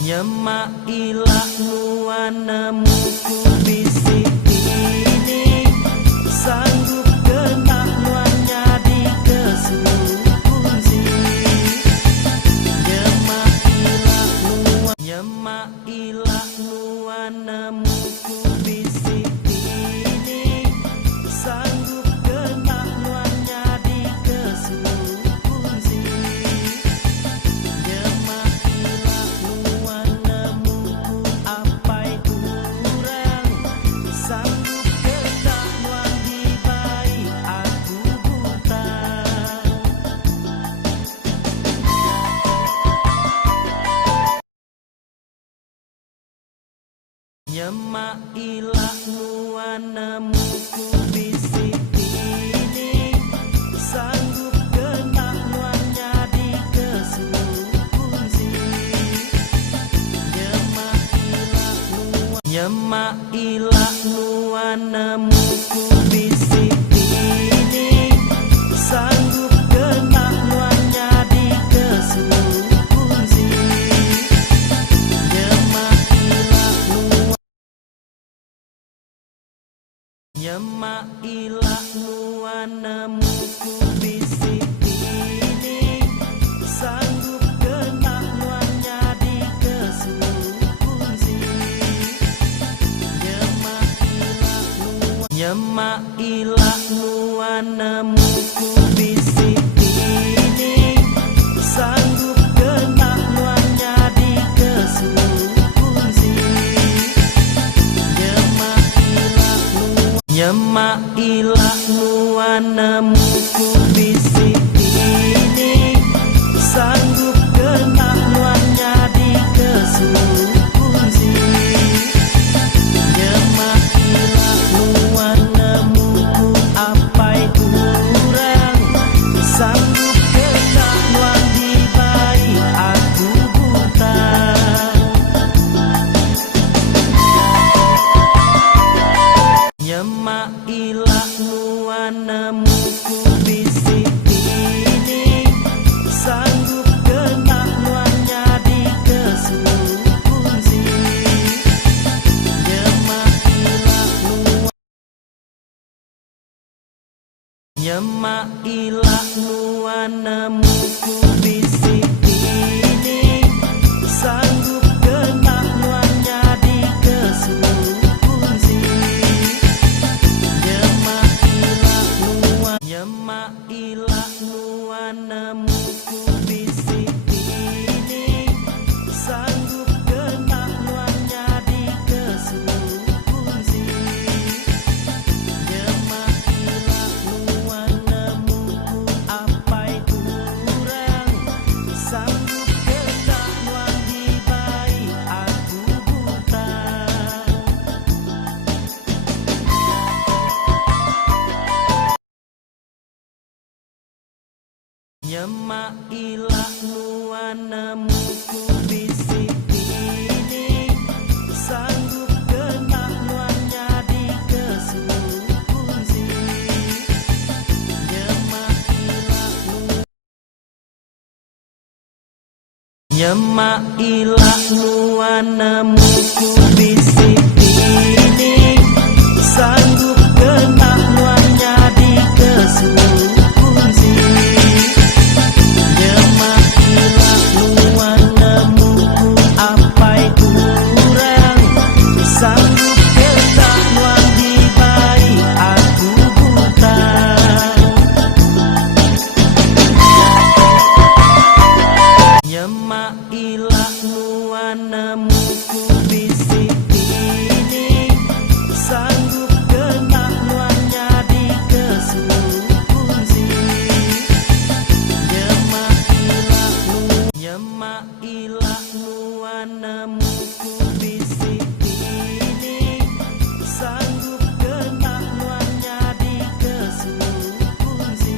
Nyemak ilah nuanemu ku bisik ini, sanggup kena nuannya di kesukunsi. Nyemak ilah nuanemu ku bisik ini, sanggup kena nuannya di kesukunsi. Nyemak ilah nuanemu ku bisik ini, sanggup kena nuannya di kesukunsi. Nyemak ilah nuanemu ku bisik ini, sanggup kena nuannya di kesukunsi. Nyemak ilah nuanemu ku bisik ini, sanggup kena nuannya di kesukunsi. Nyemak ilah nuanemu ku bisik ini, sanggup kena nuannya di kesukunsi. Nyemak ilah nuanemu ku bisik ini, sanggup kena nuannya di kesukunsi. Nyemak ilah nuanemu ku apai kurang, sanggup kena nuan di bayi aku buta. Nyemak ilah nuanemu ku bisik ini, sanggup kena nuannya di kesukunsi. Nyemak ilah nuanemu ku bisik ini, sanggup kena nuannya di kesukunsi. Nyemak ilah nuanemu ku bisik ini, sanggup kena nuannya di kesukunsi. Nuanemu ku apai kurang, sanggup kena nuan di bayi aku buta. Nyemak ilah nuanemu ku bisik ini, sanggup kena nuannya di kesukunsi. Nyemak ilah nuanemu ku bisik ini, sanggup kena nuannya di kesukunsi. Nuanemu ku apai kurang, sanggup kena nuan di bayi aku buta. Nyemak ilah nuanemu ku bisik ini, sanggup kena nuannya di kesukunsi. Nyemak ilah nuanemu ku bisik ini, sanggup kena nuannya di kesukunsi.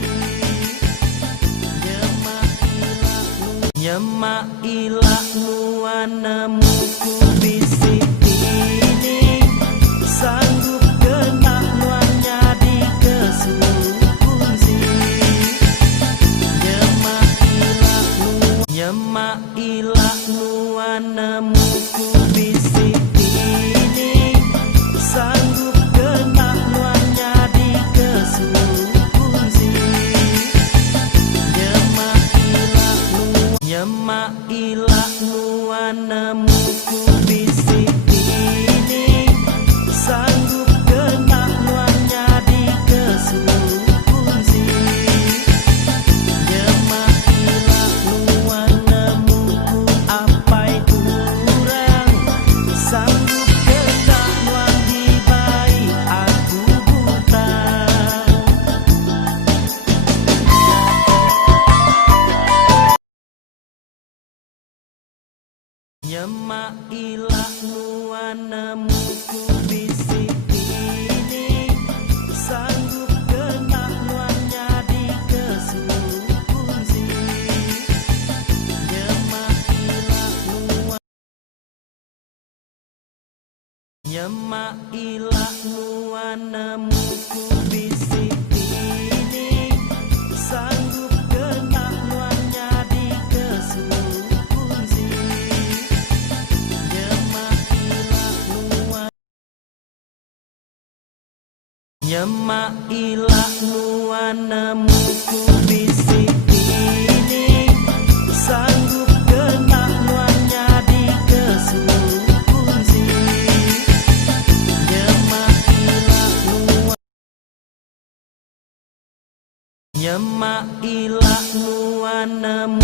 Nyemak ilah nuanemu ku bisik ini, sanggup kena nuannya di kesukunsi. Nyemak ilah nuanemu nemuku bisik ini sanggup kena nuannya di kesukunsi. Nyemak ilah nuan nemuku bisik ini sanggup kena nuannya di kesukunsi. Nyemak ilah nuan nemuku apai kurang sanggup kena nuan di bayi aku buta. Nyemak ilah nuan nemuku bisik ini sanggup kena nuannya di kesukunsi. Nyemak ilah nuan Nyemak ilah nuan nemuku bisik ini sanggup kena nuannya di kesukunsi. Nyemak ilah nuan nemuku bisik ini sanggup kena nuannya di kesukunsi. Nyemak ilah nuan Nyemak ilah nuan nemuku